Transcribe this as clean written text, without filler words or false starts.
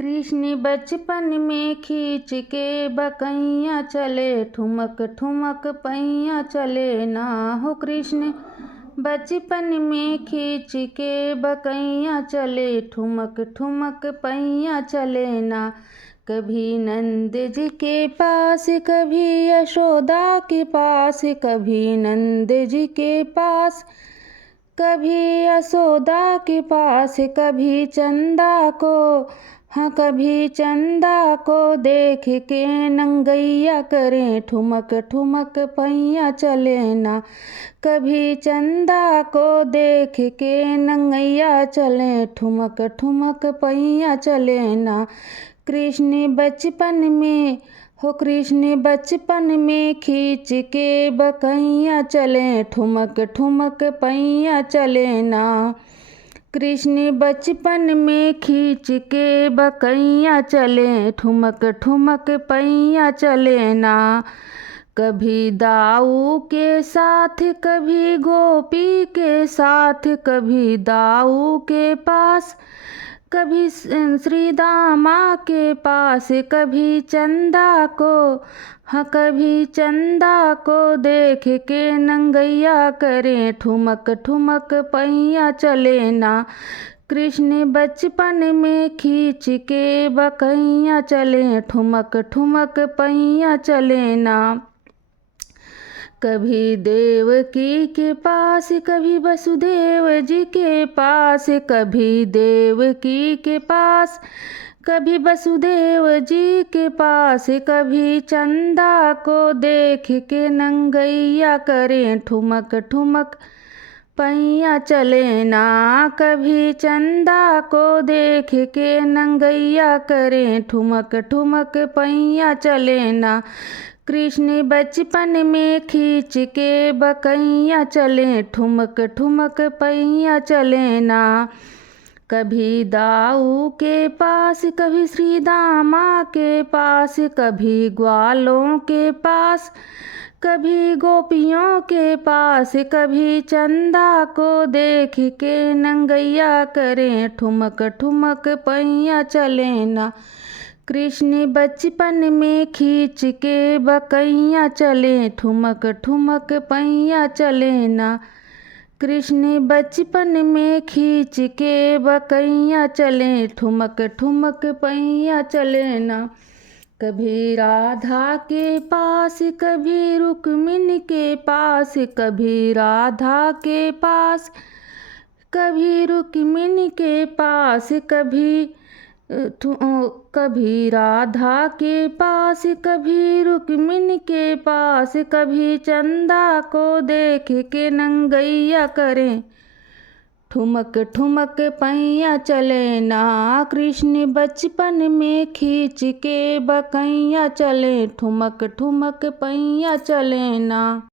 कृष्ण बचपन में खींच के बकैया चले, ठुमक ठुमक पैया चले ना हो। कृष्ण बचपन में खींच के बकैया चले, ठुमक ठुमक पैया चले ना। कभी नंद जी के पास, कभी यशोदा के पास, कभी नंद जी के पास, कभी यशोदा के पास, कभी चंदा को, हाँ कभी चंदा को देख के नंगैया करें, ठुमक ठुमक पैया चले ना। कभी चंदा को देख के नंगैया चले, ठुमक ठुमक पैया चले ना। कृष्ण बचपन में हो, कृष्ण बचपन में खींच के बकैया चले, ठुमक ठुमक पैया चले ना। कृष्ण बचपन में खींच के बकैया चले, ठुमक ठुमक पैया चले ना। कभी दाऊ के साथ, कभी गोपी के साथ, कभी दाऊ के पास, कभी श्री दामा के पास, कभी चंदा को, हाँ कभी चंदा को देख के नंगैया करें, ठुमक ठुमक पैया चले ना। कृष्ण बचपन में खींच के बकैया चले, ठुमक ठुमक पैया चले ना। कभी देवकी के पास, कभी वसुदेव जी के पास, कभी देवकी के पास, कभी वसुदेव जी के पास, कभी चंदा को देख के नंगैया करें, ठुमक ठुमक पैया चले ना। कभी चंदा को देख के नंगैया करें, ठुमक ठुमक पैया चले ना। कृष्ण बचपन में खींच के बकैया चले, ठुमक ठुमक पैया चले ना। कभी दाऊ के पास, कभी श्री दामा के पास, कभी ग्वालों के पास, कभी गोपियों के पास, कभी चंदा को देख के नंगैया करें, ठुमक ठुमक पैया चले ना। कृष्ण बचपन में खींच के बकैया चले, ठुमक ठुमक पैया चले ना। कृष्ण बचपन में खींच के बकैया चले, ठुमक ठुमक पैया चले ना। कभी राधा के पास, कभी रुक्मिणी के पास, कभी राधा के पास, कभी रुक्मिणी के पास, कभी राधा के पास, कभी रुक्मिणी के पास, कभी चंदा को देख के नंगैया करें, ठुमक ठुमक पैया चले ना। कृष्ण बचपन में खींच के बकैया चले, ठुमक ठुमक पैया चले ना।